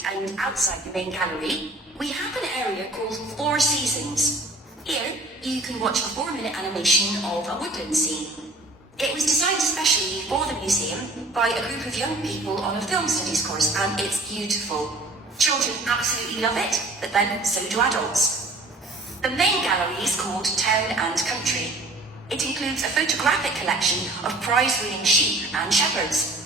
And outside the main gallery, we have an area called Four Seasons. Here, you can watch a 4-minute animation of a woodland scene. It was designed especially for the museum by a group of young people on a film studies course, and it's beautiful. Children absolutely love it, but then so do adults. The main gallery is called Town and Country. It includes a photographic collection of prize-winning sheep and shepherds.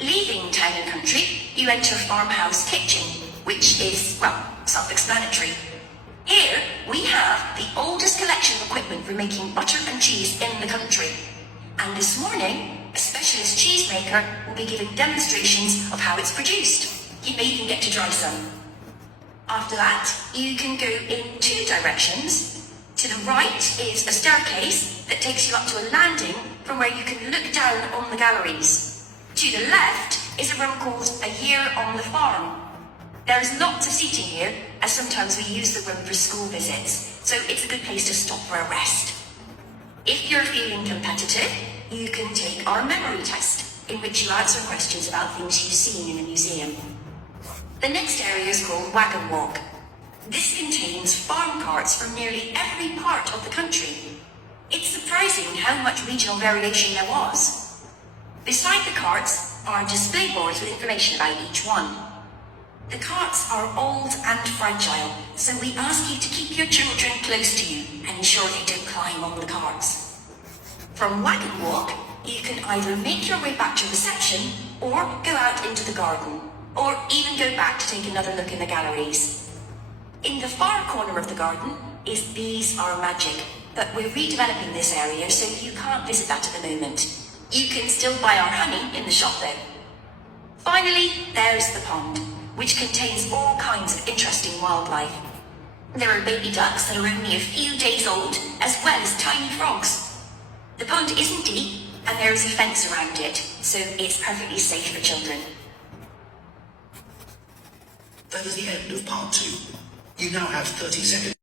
Leaving Town and Country, you enter Farmhouse Kitchen, which is, well, self-explanatory. Here, we have the oldest collection of equipment for making butter and cheese in the country. And this morning, a specialist cheesemaker will be giving demonstrations of how it's produced. You may even get to try some. After that, you can go in 2 directions. To the right is a staircase that takes you up to a landing from where you can look down on the galleries. To the left is a room called A Year on the Farm. There is lots of seating here, as sometimes we use the room for school visits, so it's a good place to stop for a rest. If you're feeling competitive, you can take our memory test, in which you answer questions about things you've seen in the museum. The next area is called Wagon Walk. This contains farm carts from nearly every part of the country. It's surprising how much regional variation there was. Beside the carts are display boards with information about each one. The carts are old and fragile, so we ask you to keep your children close to you and ensure they don't climb on the carts. From Wagon Walk, you can either make your way back to reception or go out into the garden, or even go back to take another look in the galleries. In the far corner of the garden is Bees Are Magic, but we're redeveloping this area so you can't visit that at the moment. You can still buy our honey in the shop though. Finally, there's the pond, which contains all kinds of interesting wildlife. There are baby ducks that are only a few days old, as well as tiny frogs. The pond isn't deep, and there is a fence around it, so it's perfectly safe for children. That is the end of part 2. You now have 30 seconds.